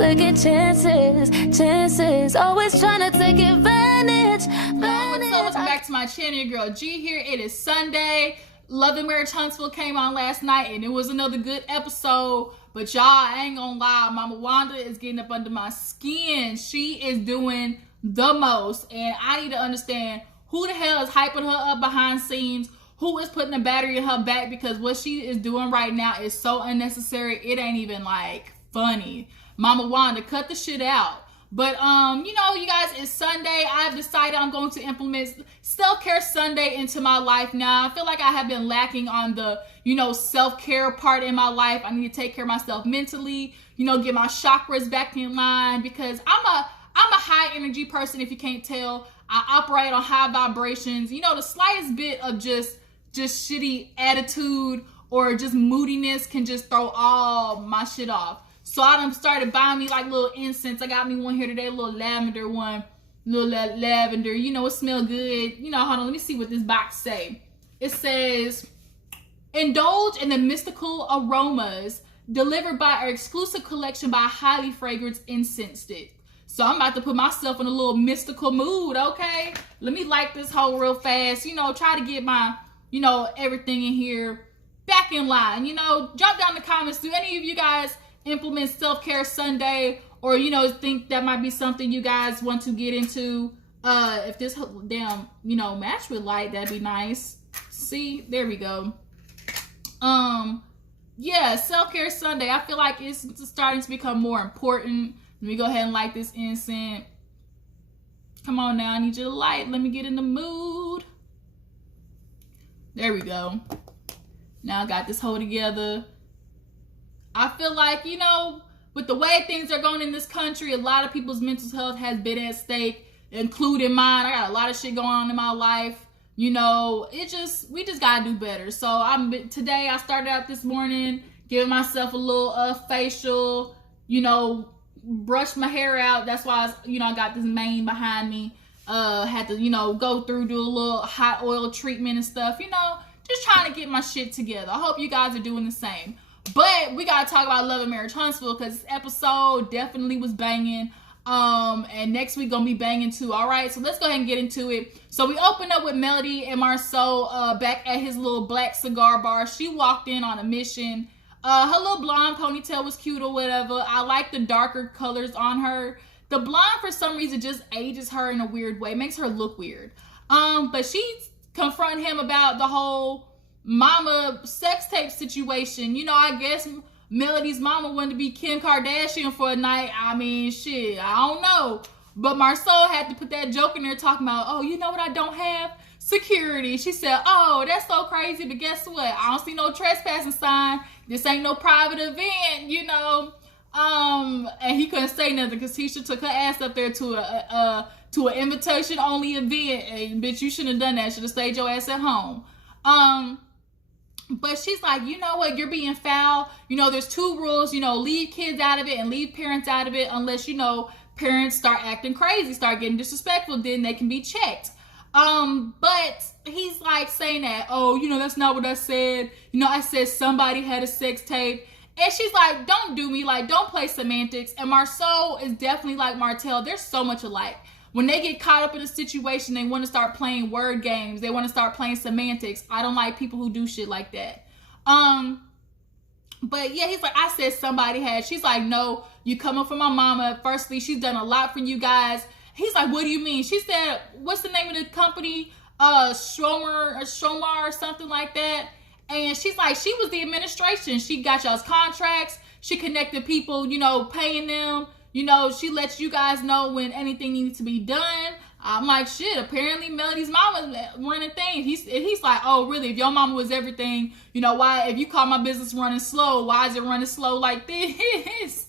second chances, chances, always trying to take advantage. What's up? Welcome back to my channel. Your girl G here. It is Sunday. Love and Marriage Huntsville came on last night, and it was another good episode. But y'all, I ain't gonna lie, Mama Wanda is getting up under my skin. She is doing the most, and I need to understand who the hell is hyping her up behind scenes, who is putting a battery in her back, because what she is doing right now is so unnecessary. It ain't even like funny. Mama Wanda, cut the shit out. But you know, you guys, it's Sunday. I've decided I'm going to implement self-care Sunday into my life now. I feel like I have been lacking on the, you know, self-care part in my life. I need to take care of myself mentally, you know, get my chakras back in line, because I'm a high energy person. If you can't tell, I operate on high vibrations. You know, the slightest bit of just shitty attitude or just moodiness can just throw all my shit off. So I done started buying me like little incense. I got me one here today, a little lavender one, little lavender. You know, it smell good. You know, hold on, let me see what this box say. It says, indulge in the mystical aromas delivered by our exclusive collection by highly fragranced incense stick. So I'm about to put myself in a little mystical mood, okay? Let me light this hole real fast. You know, try to get my, you know, everything in here back in line. You know, drop down in the comments. Do any of you guys implement self-care Sunday, or you know, think that might be something you guys want to get into? If this damn, you know, match with light, that'd be nice. See, there we go. Yeah, self-care Sunday, I feel like it's starting to become more important. Let me go ahead and light this incense. Come on now, I need you to light. Let me get in the mood. There we go. Now I got this whole together. I feel like, you know, with the way things are going in this country, a lot of people's mental health has been at stake, including mine. I got a lot of shit going on in my life. You know, we just gotta do better. So today I started out this morning giving myself a little facial, you know, brush my hair out. That's why I got this mane behind me. Had to, you know, go through, do a little hot oil treatment and stuff, you know, just trying to get my shit together. I hope you guys are doing the same. But we gotta talk about Love and Marriage Huntsville, because this episode definitely was banging. And next week gonna be banging too. All right, so let's go ahead and get into it. So we opened up with Melody and Marsaue back at his little black cigar bar. She walked in on a mission. Her little blonde ponytail was cute or whatever. I like the darker colors on her. The blonde, for some reason, just ages her in a weird way. Makes her look weird. But she's confronting him about the whole mama sex tape situation. You know, I guess Melody's mama wanted to be Kim Kardashian for a night. I mean, shit, I don't know. But Marsaue had to put that joke in there talking about, oh, you know what I don't have? Security. She said, oh, that's so crazy, but guess what? I don't see no trespassing sign. This ain't no private event, you know. And he couldn't say nothing because Tisha took her ass up there to an invitation only event. And bitch, you shouldn't have done that. Should have stayed your ass at home. But she's like, you know what, you're being foul. You know, there's two rules, you know, leave kids out of it and leave parents out of it, unless, you know, parents start acting crazy, start getting disrespectful, then they can be checked. But he's like saying that, oh, you know, that's not what I said. You know, I said somebody had a sex tape. And she's like, don't do me, like, don't play semantics. And Marsaue is definitely like Martell. They're so much alike. When they get caught up in a situation, they want to start playing word games. They want to start playing semantics. I don't like people who do shit like that. But yeah, he's like, I said somebody had. She's like, no, you coming from my mama. Firstly, she's done a lot for you guys. He's like, what do you mean? She said, what's the name of the company? Stromer or something like that. And she's like, she was the administration. She got y'all's contracts. She connected people, you know, paying them. You know, she lets you guys know when anything needs to be done. I'm like, shit, apparently Melody's mama's running things. He's like, oh, really? If your mama was everything, you know, why, if you call my business running slow, why is it running slow like this?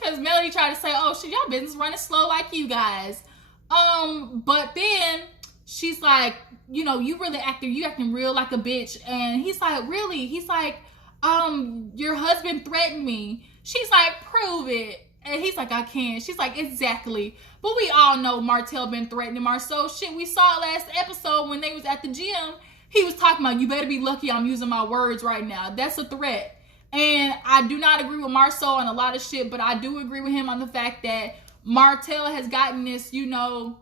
Because Melody tried to say, oh, shit, your business running slow like you guys. But then she's like, you know, you acting real like a bitch. And he's like, really? He's like, your husband threatened me. She's like, prove it. And he's like, I can't. She's like, exactly. But we all know Martell been threatening Marsaue. Shit, we saw last episode when they was at the gym. He was talking about, you better be lucky I'm using my words right now. That's a threat. And I do not agree with Marsaue on a lot of shit, but I do agree with him on the fact that Martell has gotten this, you know,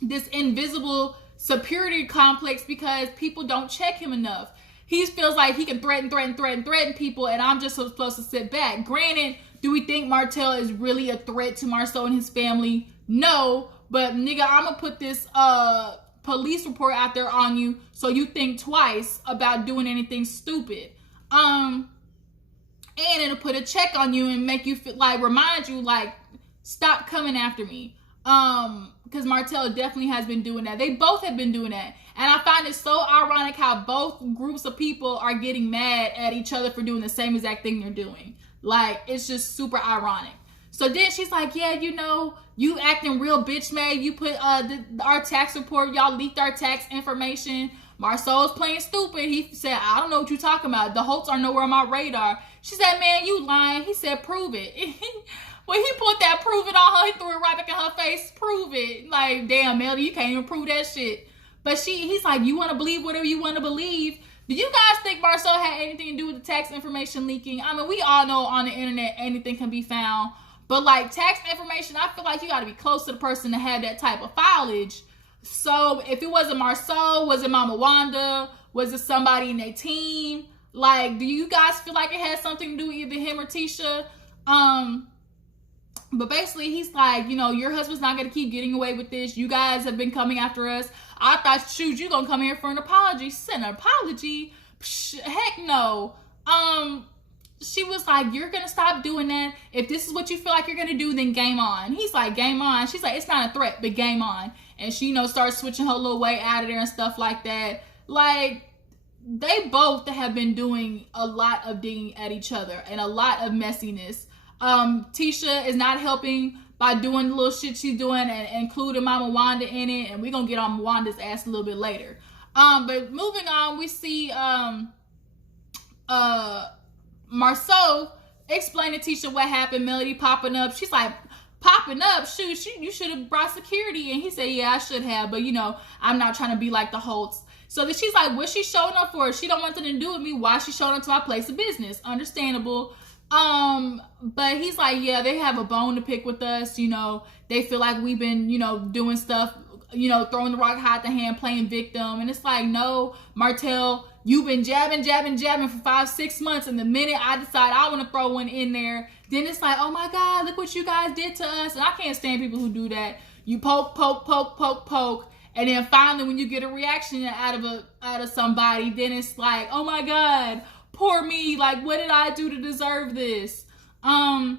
this invisible superiority complex because people don't check him enough. He feels like he can threaten people, and I'm just supposed to sit back. Granted, do we think Martell is really a threat to Marsaue and his family? No, but nigga, I'm gonna put this police report out there on you so you think twice about doing anything stupid. And it'll put a check on you and make you feel like, remind you like, stop coming after me. Because Martell definitely has been doing that. They both have been doing that. And I find it so ironic how both groups of people are getting mad at each other for doing the same exact thing they're doing. Like, it's just super ironic. So then she's like, yeah, you know, you acting real bitch made. You put our tax report, y'all leaked our tax information. Marsaue's playing stupid. He said, I don't know what you're talking about. The Holts are nowhere on my radar. She said, man, you lying. He said, prove it. When he put that prove it on her, he threw it right back in her face. Prove it. Like, damn, Melody, you can't even prove that shit. But he's like, you want to believe whatever you want to believe. Do you guys think Marsaue had anything to do with the tax information leaking? I mean, we all know on the internet anything can be found. But like tax information, I feel like you got to be close to the person to have that type of filage. So if it wasn't Marsaue, was it Mama Wanda? Was it somebody in their team? Like, do you guys feel like it had something to do with either him or Tisha? But basically, he's like, you know, your husband's not going to keep getting away with this. You guys have been coming after us. I thought, shoot, you going to come here for an apology. She said, an apology? Psh, heck no. She was like, you're going to stop doing that. If this is what you feel like you're going to do, then game on. He's like, game on. She's like, it's not a threat, but game on. And she, you know, starts switching her little way out of there and stuff like that. Like, they both have been doing a lot of digging at each other and a lot of messiness. Tisha is not helping by doing the little shit she's doing and including Mama Wanda in it. And we're going to get on Wanda's ass a little bit later. But moving on, we see Marsaue explaining to Tisha what happened. Melody popping up. She's like, popping up? Shoot, you should have brought security. And he said, yeah, I should have. But, you know, I'm not trying to be like the Holts. So then she's like, what's she showing up for? She don't want nothing to do with me. Why is she showing up to my place of business? Understandable. But he's like, yeah, they have a bone to pick with us. You know, they feel like we've been, you know, doing stuff, you know, throwing the rock, hide the hand, playing victim. And it's like, no, Martell, you've been jabbing for 5-6 months. And the minute I decide I want to throw one in there, then it's like, oh my God, look what you guys did to us. And I can't stand people who do that. You poke. And then finally, when you get a reaction out of somebody, then it's like, oh my God, poor me. Like, what did I do to deserve this? But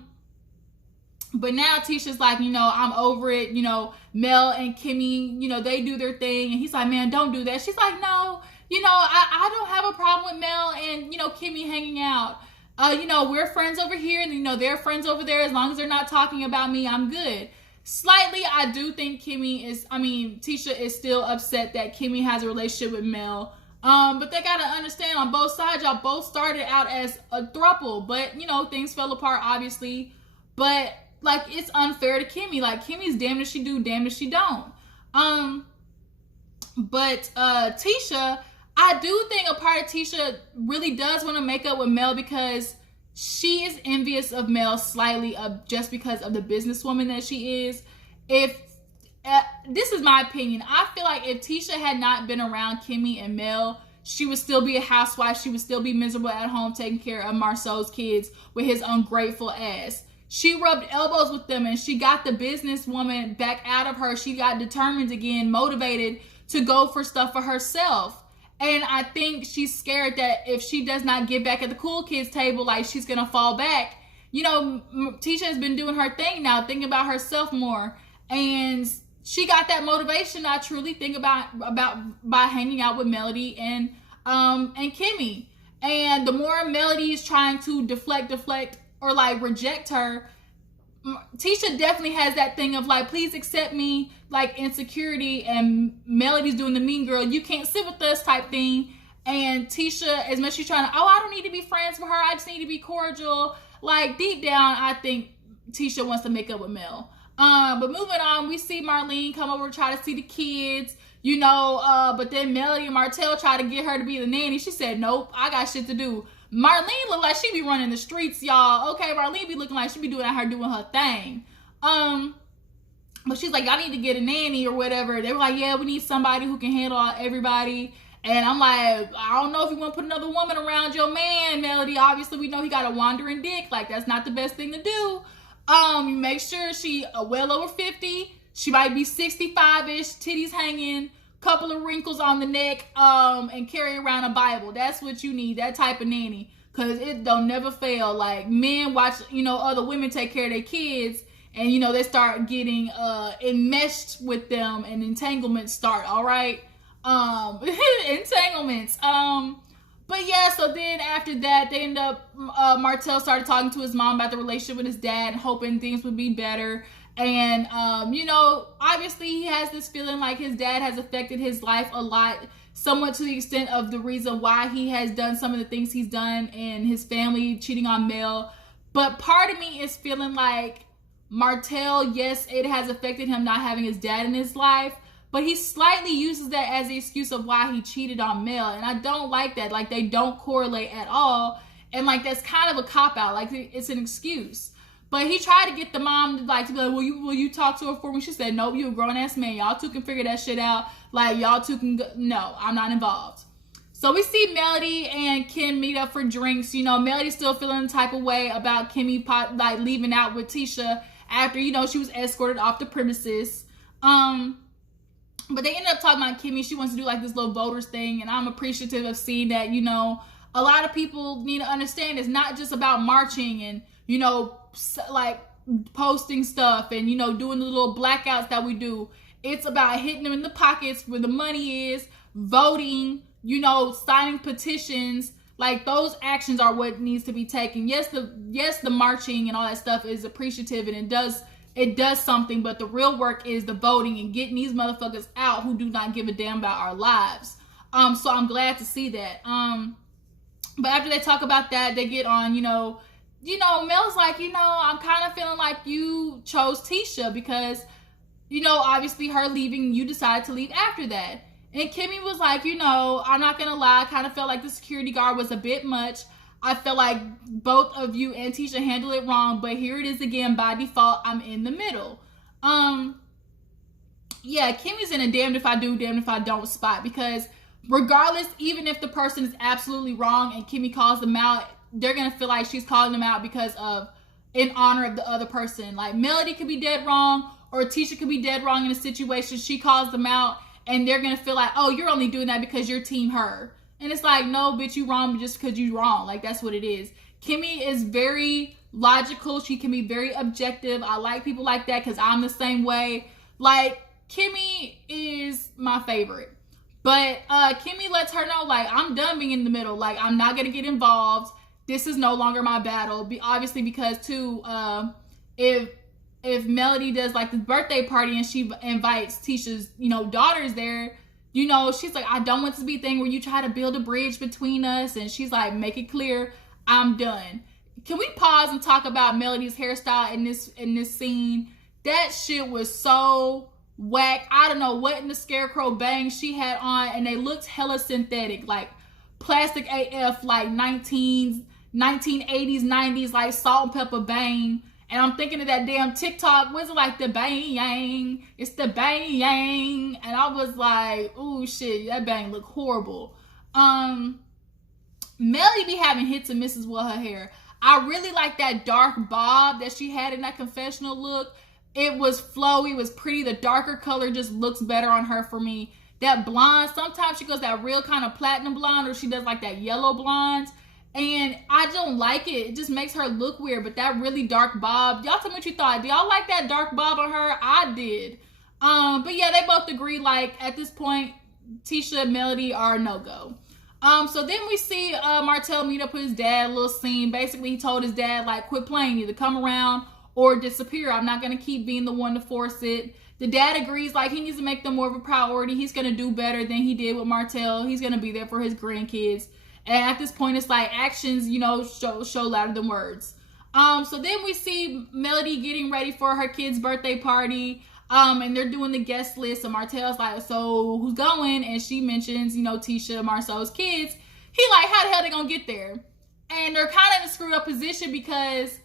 now Tisha's like, you know, I'm over it. You know, Mel and Kimmi, you know, they do their thing. And he's like, man, don't do that. She's like, no, you know, I don't have a problem with Mel and, you know, Kimmi hanging out. You know, we're friends over here and, you know, they're friends over there. As long as they're not talking about me, I'm good. Slightly, I do think Tisha is still upset that Kimmi has a relationship with Mel. But they gotta understand on both sides, y'all both started out as a throuple, but you know, things fell apart obviously. But like, it's unfair to Kimmi. Like, Kimmi's damned if she do, damned if she don't. But Tisha, I do think a part of Tisha really does want to make up with Mel because she is envious of Mel slightly, just because of the businesswoman that she is. If this is my opinion, I feel like if Tisha had not been around Kimmi and Mel, she would still be a housewife. She would still be miserable at home taking care of Marsaue's kids with his ungrateful ass. She rubbed elbows with them and she got the businesswoman back out of her. She got determined again, motivated to go for stuff for herself. And I think she's scared that if she does not get back at the cool kids table, like, she's going to fall back. You know, Tisha has been doing her thing now, thinking about herself more. And she got that motivation, I truly think, about by hanging out with Melody and Kimmi. And the more Melody is trying to deflect, or like reject her, Tisha definitely has that thing of like, please accept me, like insecurity, and Melody's doing the mean girl, you can't sit with us type thing. And Tisha, as much as she's trying to, oh, I don't need to be friends with her, I just need to be cordial, like deep down, I think Tisha wants to make up with Mel. But moving on, we see Marlene come over to try to see the kids, you know, but then Melody and Martell try to get her to be the nanny. She said, nope, I got shit to do. Marlene look like she be running the streets, y'all. Okay, Marlene be looking like she be doing out her doing her thing. But she's like, y'all need to get a nanny or whatever. They were like, yeah, we need somebody who can handle everybody. And I'm like, I don't know if you want to put another woman around your man, Melody. Obviously, we know he got a wandering dick. Like, that's not the best thing to do. You make sure she well over 50. She might be 65-ish, titties hanging, couple of wrinkles on the neck, and carry around a Bible. That's what you need, that type of nanny. Because it don't never fail. Like, men watch, other women take care of their kids, and, they start getting enmeshed with them, and entanglements start, all right? Entanglements. But yeah, so then after that, they end up, Martell started talking to his mom about the relationship with his dad, hoping things would be better. And, obviously he has this feeling like his dad has affected his life a lot, somewhat to the extent of the reason why he has done some of the things he's done and his family cheating on Mel. But part of me is feeling like Martell, yes, it has affected him not having his dad in his life, but he slightly uses that as the excuse of why he cheated on Mel. And I don't like that. Like, they don't correlate at all. And, like, that's kind of a cop-out. Like, it's an excuse. But he tried to get the mom to be like, will you talk to her for me? She said, nope, you a grown-ass man. Y'all two can figure that shit out. Like, y'all two can go. No, I'm not involved. So we see Melody and Kim meet up for drinks. Melody's still feeling the type of way about Kimmi, like, leaving out with Tisha after, she was escorted off the premises. But they ended up talking about Kimmi. She wants to do like this little voters thing, and I'm appreciative of seeing that, a lot of people need to understand it's not just about marching and, like posting stuff and, doing the little blackouts that we do. It's about hitting them in the pockets where the money is, voting, signing petitions. Like, those actions are what needs to be taken. Yes, the marching and all that stuff is appreciative, and it does something, but the real work is the voting and getting these motherfuckers out who do not give a damn about our lives. So I'm glad to see that. But after they talk about that, they get on, Mel's like, I'm kind of feeling like you chose Tisha because, obviously her leaving, you decided to leave after that. And Kimmi was like, I'm not going to lie, I kind of felt like the security guard was a bit much. I feel like both of you and Tisha handled it wrong, but here it is again. By default, I'm in the middle. Yeah, Kimmy's in a damned if I do, damned if I don't spot, because regardless, even if the person is absolutely wrong and Kimmi calls them out, they're going to feel like she's calling them out because of, in honor of the other person. Like, Melody could be dead wrong, or Tisha could be dead wrong in a situation. She calls them out, and they're going to feel like, oh, you're only doing that because you're team her. And it's like, no, bitch, you wrong just because you wrong. Like, that's what it is. Kimmi is very logical. She can be very objective. I like people like that because I'm the same way. Like, Kimmi is my favorite. But Kimmi lets her know, like, I'm done being in the middle. Like, I'm not going to get involved. This is no longer my battle. Obviously, because, too, if Melody does, like, this birthday party and she invites Tisha's, daughters there, she's like, I don't want this to be a thing where you try to build a bridge between us. And she's like, make it clear, I'm done. Can we pause and talk about Melody's hairstyle in this scene? That shit was so whack. I don't know what in the scarecrow bangs she had on, and they looked hella synthetic, like plastic AF, like 1980s, 90s, like salt and pepper bang. And I'm thinking of that damn TikTok, was it like the bang yang? It's the bang yang. And I was like, ooh shit, that bang look horrible. Melody be having hits and misses with her hair. I really like that dark bob that she had in that confessional look. It was flowy, it was pretty. The darker color just looks better on her for me. That blonde, sometimes she goes that real kind of platinum blonde, or she does like that yellow blonde. And I don't like it. It just makes her look weird. But that really dark bob, y'all tell me what you thought. Do y'all like that dark bob on her? I did. But yeah, they both agree, like, at this point, Tisha and Melody are no-go. So then we see Martell meet up with his dad, a little scene. Basically, he told his dad, like, quit playing, either come around or disappear. I'm not going to keep being the one to force it. The dad agrees, like, he needs to make them more of a priority. He's going to do better than he did with Martell. He's going to be there for his grandkids. And at this point, it's like actions, show louder than words. So then we see Melody getting ready for her kid's birthday party. And they're doing the guest list. And Martell's like, so who's going? And she mentions, Tisha, Marsaue's kids. He like, how the hell they gonna get there? And they're kind of in a screwed up position because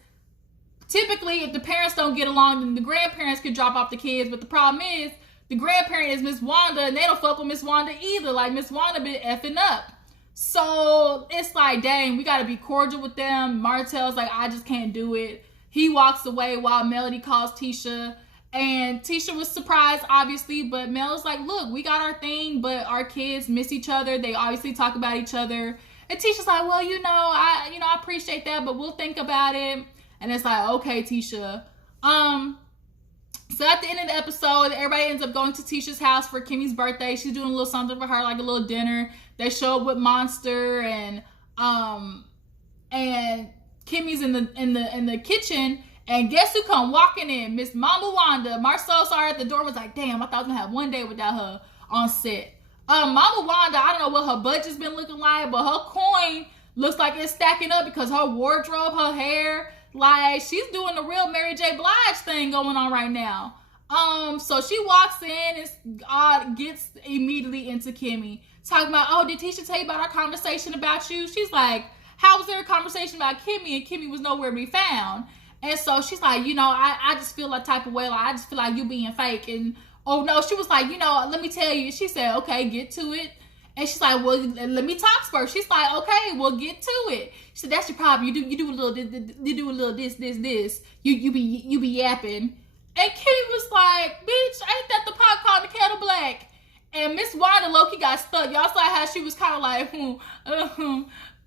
typically if the parents don't get along, then the grandparents can drop off the kids. But the problem is the grandparent is Miss Wanda, and they don't fuck with Miss Wanda either. Like, Miss Wanda been effing up. So it's like, dang, we gotta be cordial with them. Martell's like, I just can't do it. He walks away while Melody calls Tisha. And Tisha was surprised, obviously, but Mel's like, look, we got our thing, but our kids miss each other. They obviously talk about each other. And Tisha's like, well, I appreciate that, but we'll think about it. And it's like, okay, Tisha. So at the end of the episode, everybody ends up going to Tisha's house for Kimmi's birthday. She's doing a little something for her, like a little dinner. They show up with Monster, and Kimmy's in the kitchen. And guess who come walking in? Miss Mama Wanda. Marsaue saw her at the door, was like, damn, I thought I was gonna have one day without her on set. Mama Wanda, I don't know what her budget's been looking like, but her coin looks like it's stacking up because her wardrobe, her hair, like, she's doing the real Mary J. Blige thing going on right now. So she walks in and gets immediately into Kimmi, talking about, oh, did Tisha tell you about our conversation about you? She's like, how was there a conversation about Kimmi? And Kimmi was nowhere to be found. And so she's like, I just feel a type of way. Like, I just feel like you being fake. And, oh, no, she was like, let me tell you. She said, okay, get to it. And she's like, well, let me talk first. She's like, okay, well, get to it. She said, that's your problem. You do a little this. You be yapping. And Kimmi was like, bitch, ain't that the pot called the kettle black? And Miss Wanda low-key got stuck. Y'all saw how she was kind of like,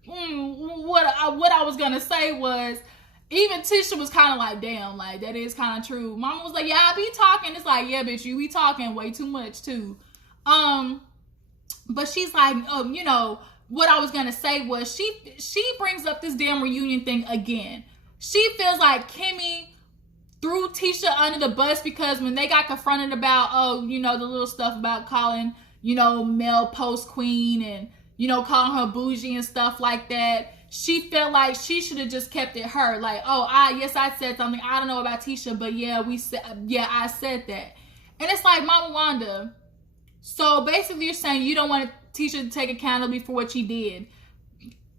what I was gonna say was, even Tisha was kind of like, damn, like, that is kind of true. Mama was like, yeah, I be talking. It's like, yeah, bitch, you be talking way too much, too. But she's like, what I was going to say was she brings up this damn reunion thing again. She feels like Kimmi threw Tisha under the bus because when they got confronted about, the little stuff about calling, Mel post queen and, calling her bougie and stuff like that. She felt like she should have just kept it her. Like, I said something. I don't know about Tisha, but I said that. And it's like, Mama Wanda, so basically you're saying you don't want Tisha to take accountability for what she did.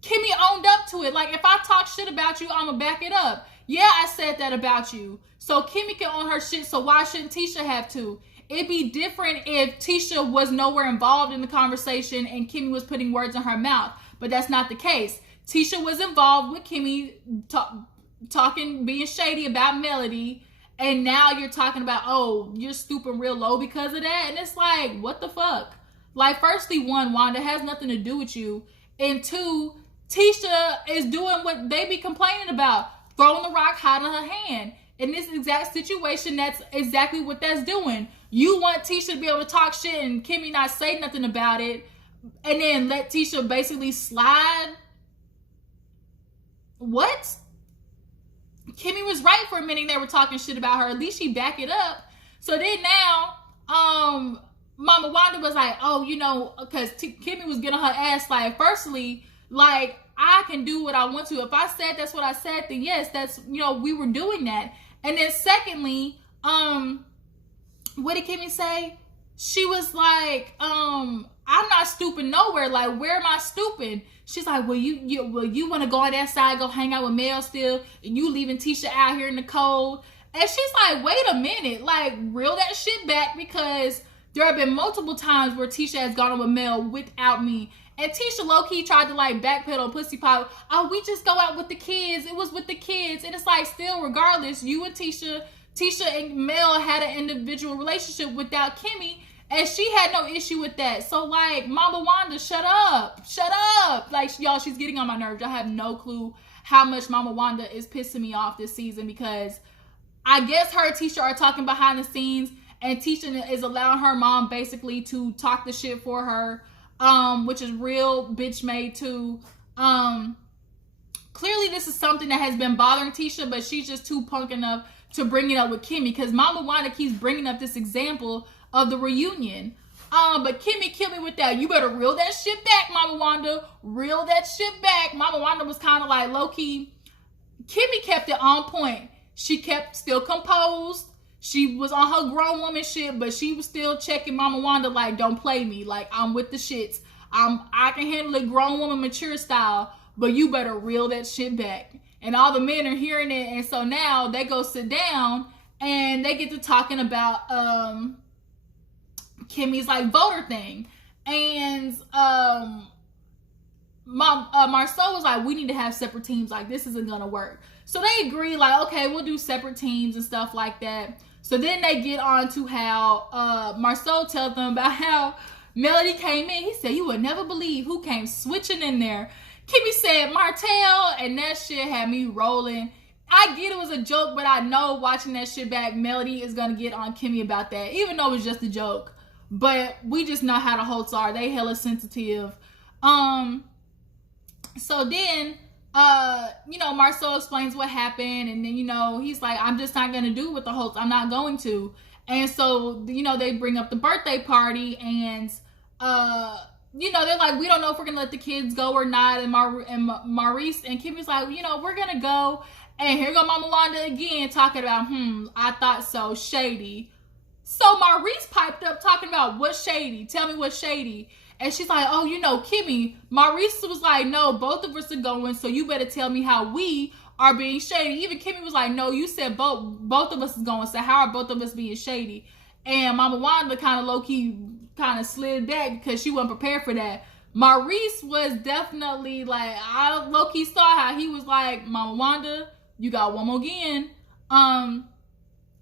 Kimmi owned up to it. Like, if I talk shit about you, I'm going to back it up. Yeah, I said that about you. So Kimmi can own her shit, so why shouldn't Tisha have to? It'd be different if Tisha was nowhere involved in the conversation and Kimmi was putting words in her mouth. But that's not the case. Tisha was involved with Kimmi talking, being shady about Melody, and now you're talking about, you're stooping real low because of that. And it's like, what the fuck? Like, firstly, one, Wanda has nothing to do with you, and two, Tisha is doing what they be complaining about, throwing the rock hiding her hand. In this exact situation, that's exactly what that's doing. You want Tisha to be able to talk shit and Kimmi not say nothing about it, and then let Tisha basically slide. What? Kimmi was right for a minute. They were talking shit about her. At least she back it up. So then now, Mama Wanda was like, because Kimmi was getting her ass like, firstly, like, I can do what I want to. If I said that's what I said, then yes, that's, we were doing that. And then secondly, what did Kimmi say? She was like, I'm not stooping nowhere. Like, where am I stooping? She's like, well, you want to go on that side, go hang out with Mel still, and you leaving Tisha out here in the cold. And she's like, wait a minute, like, reel that shit back, because there have been multiple times where Tisha has gone on with Mel without me. And Tisha low-key tried to, like, backpedal pussy pop. Oh, we just go out with the kids. It was with the kids. And it's like, still, regardless, you and Tisha and Mel had an individual relationship without Kimmi. And she had no issue with that. So, like, Mama Wanda, shut up. Shut up. Like, y'all, she's getting on my nerves. I have no clue how much Mama Wanda is pissing me off this season, because I guess her and Tisha are talking behind the scenes, and Tisha is allowing her mom basically to talk the shit for her, which is real bitch made too. Clearly this is something that has been bothering Tisha, but she's just too punk enough to bring it up with Kimmi, because Mama Wanda keeps bringing up this example of the reunion. But Kimmi killed me with that. You better reel that shit back, Mama Wanda. Reel that shit back. Mama Wanda was kind of like low-key. Kimmi kept it on point. She kept still composed. She was on her grown woman shit, but she was still checking Mama Wanda like, don't play me. Like, I'm with the shits. I can handle it grown woman mature style. but you better reel that shit back. And all the men are hearing it, and so now they go sit down and they get to talking about Kimmi's like voter thing. And marsaue was like, we need to have separate teams, like this isn't gonna work. So they agree, like, okay, we'll do separate teams and stuff like that. So then they get on to how marsaue tells them about how Melody came in. He said, you would never believe who came switching in there. Kimmi said martell, and that shit had me rolling. I get it was a joke, but I know watching that shit back, Melody is gonna get on Kimmi about that, even though it's just a joke. But we just know how the Holtz are. They hella sensitive. So then, marsaue explains what happened, and then, he's like, I'm just not gonna do with the Holtz. I'm not going to. And so, they bring up the birthday party, and they're like, we don't know if we're gonna let the kids go or not. And Mbrace and Kimmi's like, we're gonna go. And here go Mama Wanda again talking about, I thought so, shady. So Mbrace piped up talking about what's shady. Tell me what's shady. And she's like, oh, Kimmi. Mbrace was like, no, both of us are going, so you better tell me how we are being shady. Even Kimmi was like, no, you said both of us is going, so how are both of us being shady? And Mama Wanda kind of low-key kind of slid back because she wasn't prepared for that. Mbrace was definitely like, I low-key saw how he was like, Mama Wanda, you got one more again.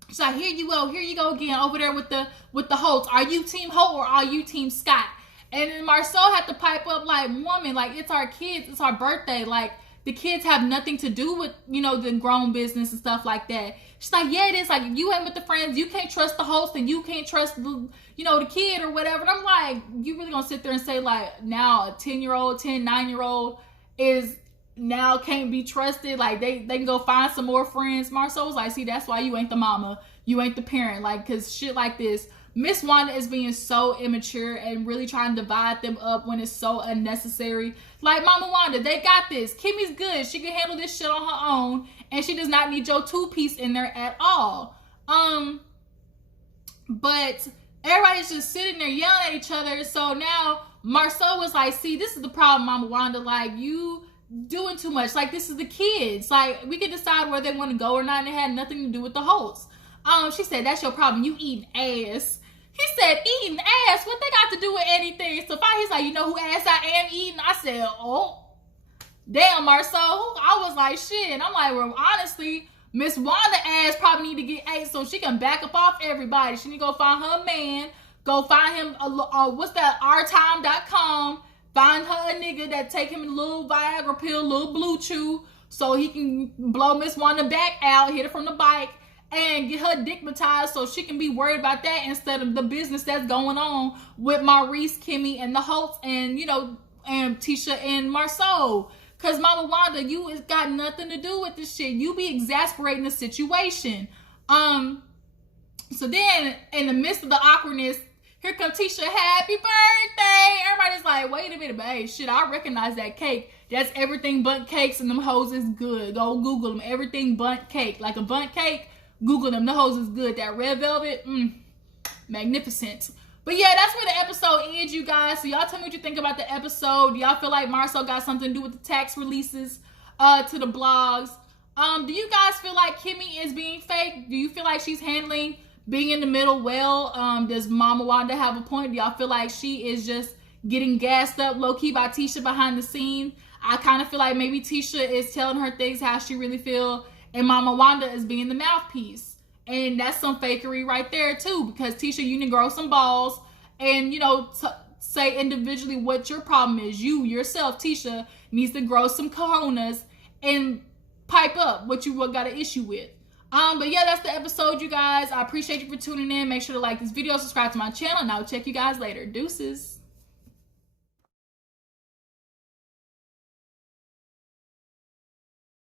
She's like, here you go again over there with the Holtz. Are you Team Holt or are you Team Scott? And then marsaue had to pipe up like, woman, like, it's our kids, it's our birthday, like, the kids have nothing to do with, the grown business and stuff like that. She's like, yeah, it is. Like, you ain't with the friends, you can't trust the host, and you can't trust the, the kid or whatever. And I'm like, you really gonna sit there and say, like, now a 9-year-old is now can't be trusted? Like, they can go find some more friends. Marsaue was like, see, that's why you ain't the mama. You ain't the parent. Like, because shit like this, Miss Wanda is being so immature and really trying to divide them up when it's so unnecessary. Like, Mama Wanda, they got this. Kimmi's good. She can handle this shit on her own, and she does not need your two-piece in there at all. But everybody's just sitting there yelling at each other. So now marsaue was like, see, this is the problem, Mama Wanda. Like, you doing too much. Like, this is the kids. Like, we can decide where they want to go or not, and it had nothing to do with the Holtz. She said, that's your problem. You eating ass. He said, eating ass? What they got to do with anything? So he's like, you know who ass I am eating? I said, oh, damn, marsaue. I was like, shit. And I'm like, well, honestly, Miss Wanda ass probably need to get ate so she can back up off everybody. She need to go find her man. Go find him, what's that, ourtime.com. Find her a nigga that take him a little Viagra pill, a little Blue Chew, so he can blow Miss Wanda back out, hit her from the bike, and get her dickmatized so she can be worried about that instead of the business that's going on with Mbrace, Kimmi, and the Holtz, and, and Tisha and marsaue. Because Mama Wanda, you has got nothing to do with this shit. You be exasperating the situation. So then, in the midst of the awkwardness, here comes Tisha, happy birthday. Everybody's like, wait a minute, but hey, shit, I recognize that cake. That's everything but cakes, and them hoes is good. Go Google them. Everything but cake. Like a bundt cake, Google them. The hoes is good. That red velvet, magnificent. But yeah, that's where the episode ends, you guys. So y'all tell me what you think about the episode. Do y'all feel like marsaue got something to do with the tax releases to the blogs? Do you guys feel like Kimmi is being fake? Do you feel like she's handling being in the middle well? Does Mama Wanda have a point? Do y'all feel like she is just getting gassed up low-key by Tisha behind the scenes? I kind of feel like maybe Tisha is telling her things how she really feel, and Mama Wanda is being the mouthpiece. And that's some fakery right there too, because Tisha, you need to grow some balls and, say individually what your problem is. You yourself, Tisha, needs to grow some cojones and pipe up what you got an issue with. But yeah, that's the episode, you guys. I appreciate you for tuning in. Make sure to like this video, subscribe to my channel, and I'll check you guys later. Deuces.